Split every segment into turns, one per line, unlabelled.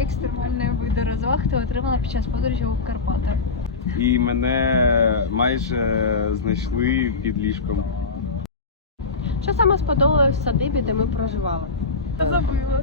екстремальні види розваг ти отримала під час подорожі у Карпатах?
І мене майже знайшли під ліжком.
Що саме сподобалось в садибі, де ми проживали?
Забила.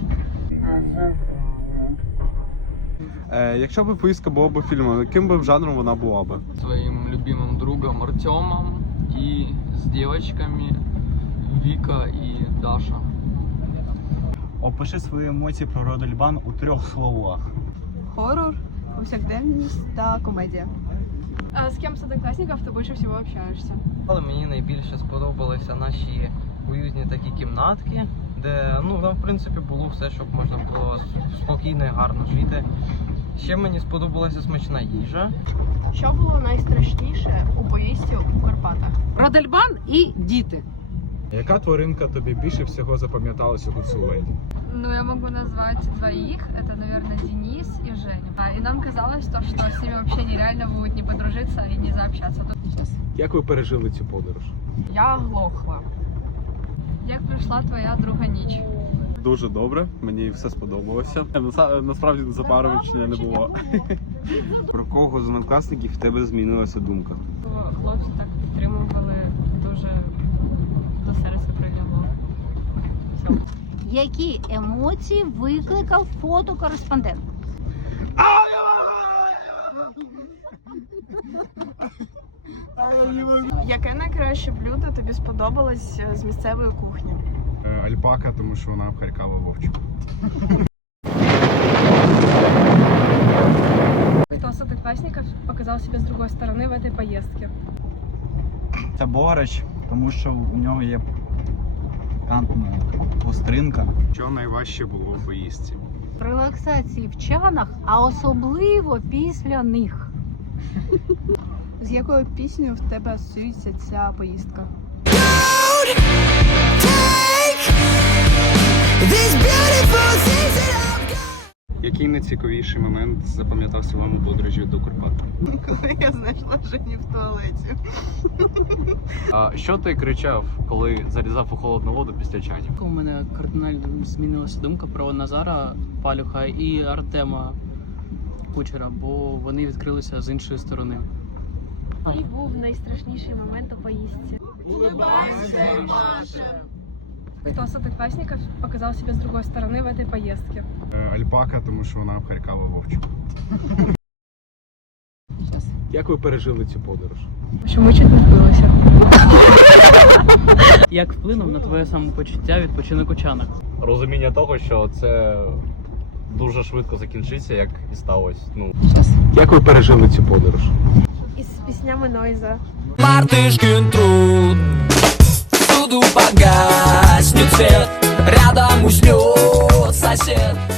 Якщо б поїздка була б фільмом, яким би жанром вона була б?
Своим любимым другом Артемом и с девочками Вика и Даша.
Опиши свої емоції про Родельбан у 3 словах.
Хоррор, повсякденність та комедія.
А з ким з однокласників ти більше всього общаєшся?
Але мені найбільше сподобалися наші уютні такі кімнатки, де там в принципі було все, щоб можна було спокійно і гарно жити. Ще мені сподобалася смачна їжа.
Що було найстрашніше у поїздці у Карпатах?
Родельбан і діти.
Яка тваринка тобі більше всього запам'яталася у Гуцулені?
Ну, я могу назвать двоих. Это, наверное, Денис и Женя. И нам казалось, что с ними вообще нереально будет не подружиться и не заобщаться.
Як ви пережили цю подорож?
Я глохла.
Як пройшла твоя друга ніч?
Дуже добре, мені все сподобалося. Насправді запарювання не було. Про кого з однокласників в тебе змінилася думка?
Хлопці так підтримували, дуже до серця прилягло.
Які емоції викликав фотокореспондент?
Яке найкраще блюдо тобі сподобалось з місцевої кухні?
Альпака, тому що вона обхаркала вовчика.
Кто из одноклассников показал себя с другой стороны в этой поездке?
Це Бограч, тому що у нього є пікантна гостринка.
Що найважче було в поїздці?
Релаксації в чанах, а особливо після них.
З якою піснею в тебе асоціюється ця поїздка?
Який найцікавіший момент запам'ятався вам у подорожі до Карпат?
Коли я знайшла Жені в туалеті.
А що ти кричав, коли залізав у холодну воду після чанів?
У мене кардинально змінилася думка про Назара Палюха і Артема Кучера, бо вони відкрилися з іншої сторони.
Який був найстрашніший момент у поїздці? Кто из одноклассников показал себя с другой стороны в этой поездке?
Альпака, тому що вона обхаркала вовчика. Як ви пережили цю подорож?
Що ми чуть не збилися.
Як вплинув на твоє самопочуття відпочинок у чанах?
Розуміння того, що це дуже швидко закінчиться, як і сталося.
Як ви пережили цю подорож?
Із піснями Нойза.
Мартышкин труд, всюду погаснет свет, рядом уснет сосед.